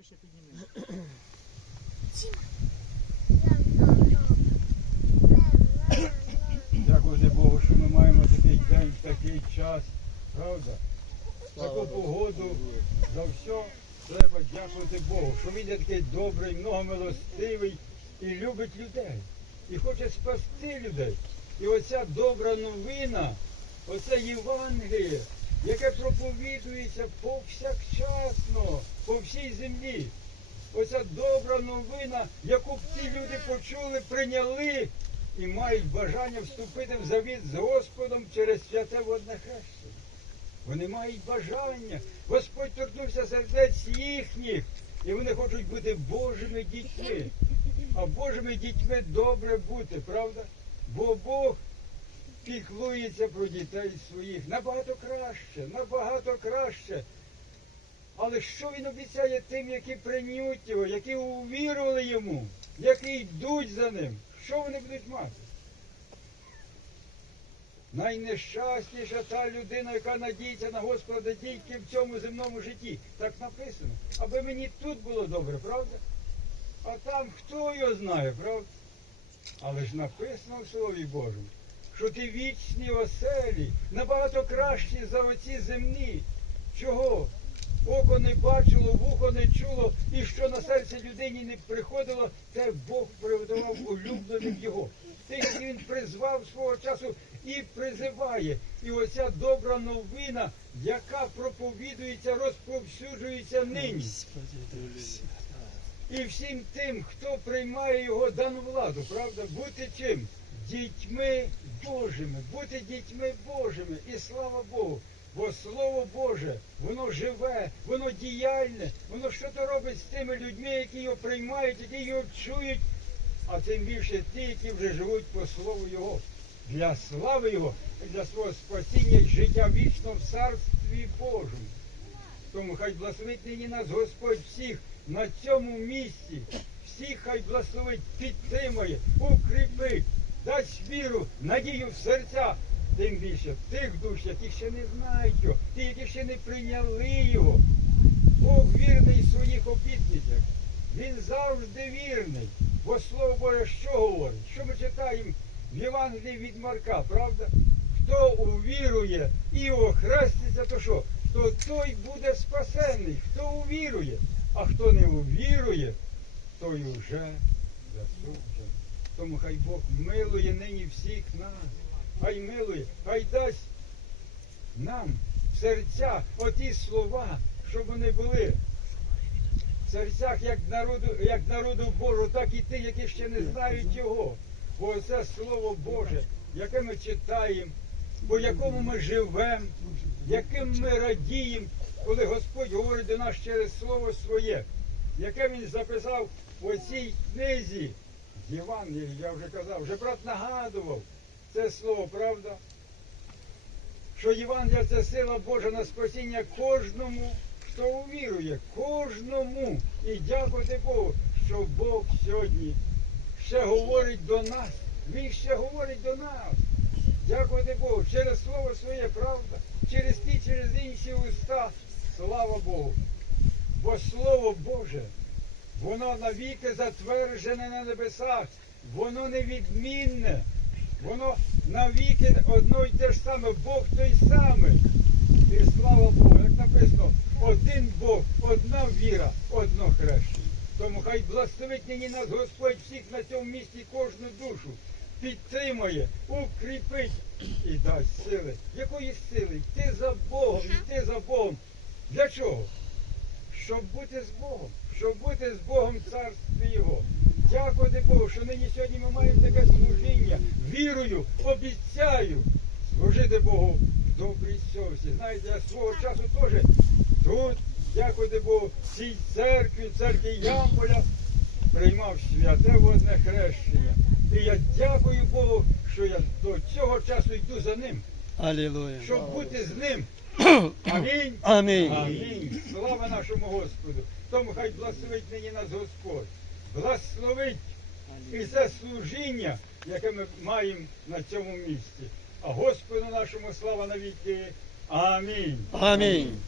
Вище підніми. Дякувати Богу, що ми маємо такий день, такий час. Правда? Таку погоду за все треба дякувати Богу, що він є такий добрий, многомилостивий і любить людей. І хоче спасти людей. І оця добра новина, оце Євангеліє, яке проповідується повсякчасно, по всій землі. Оця добра новина, яку б ці люди почули, прийняли і мають бажання вступити в завіт з Господом через святе водне хрещення. Вони мають бажання. Господь торкнувся сердець їхніх, і вони хочуть бути Божими дітьми. А Божими дітьми добре бути, правда? Бо Бог піклується про дітей своїх набагато краще, набагато краще. Але що він обіцяє тим, які прийнють його, які увірували йому, які йдуть за ним? Що вони будуть мати? Найнещасніша та людина, яка надіється на Господа тільки в цьому земному житті. Так написано. Аби мені тут було добре, правда? А там хто його знає, правда? Але ж написано в Слові Божому, що ті вічні оселі набагато кращі за оці земні. Чого? Око не бачило, вухо не чуло, і що на серце людині не приходило, це Бог приготував улюбленим його. Тих, він призвав свого часу і призиває. І оця добра новина, яка проповідується, розповсюджується нині. І всім тим, хто приймає його дану владу, правда, бути чим? Дітьми Божими, бути дітьми Божими. І слава Богу. Бо Слово Боже, воно живе, воно діяльне, воно що то робить з тими людьми, які його приймають, які його чують, а тим більше ті, які вже живуть по Слову Його, для слави Його, і для свого спасіння життя вічно в Царстві Божому. Тому хай благословить нині нас Господь всіх на цьому місці. Всіх хай благословить, підтримує, укріпить, дасть віру, надію в серця. Тим більше тих душ, які ще не знають його, ті, які ще не прийняли його. Бог вірний в своїх обітницях. Він завжди вірний. Бо Слово Боже що говорить? Що ми читаємо в Євангелії від Марка, правда? Хто увірує і охреститься, то що? То той буде спасений. Хто увірує, а хто не увірує, той уже засуджений. Тому хай Бог милує нині всіх нас. Хай милує, хай дасть нам в серця оті слова, щоб вони були в серцях як народу, як народу Божу, так і тих, які ще не знають його. Бо це Слово Боже, яке ми читаємо, по якому ми живемо, яким ми радіємо, коли Господь говорить до нас через Слово Своє, яке Він записав в оцій книзі. Євангелії, я вже казав, вже брат нагадував це слово, правда? Що Євангелія це сила Божа на спасіння кожному, хто увірує, кожному. І дякувати Богу, що Бог сьогодні ще говорить до нас. Він ще говорить до нас. Дякувати Богу. Через слово своє, правда, через ті, через інші уста. Слава Богу. Бо Слово Боже, воно навіки затверджене на небесах, воно невідмінне. Воно навіки одно й те ж саме, Бог той самий. І слава Богу, як написано, один Бог, одна віра, одно хрещення. Тому хай благословить нині нас Господь всіх на цьому місці кожну душу, підтримує, укріпить і дасть сили. Якої сили? Йти за Богом, йти за Богом. Для чого? Щоб бути з Богом, щоб бути з Богом царстві Його. Дякувати Богу, що нині сьогодні ми маємо таке служіння. Вірою, обіцяю служити Богу в добрій совісті. Знаєте, я свого часу теж тут, дякувати Богу, в цій церкві, в церкві Ямполя, приймав святе водне хрещення. І я дякую Богу, що я до цього часу йду за ним, Алілуя. щоб бути з ним. Амінь. Амінь. Амінь. Слава нашому Господу. Тому хай благословить нині нас Господь. Благословить і це служіння, яке ми маємо на цьому місці. А Господу нашому слава навіки. Амінь. Амінь.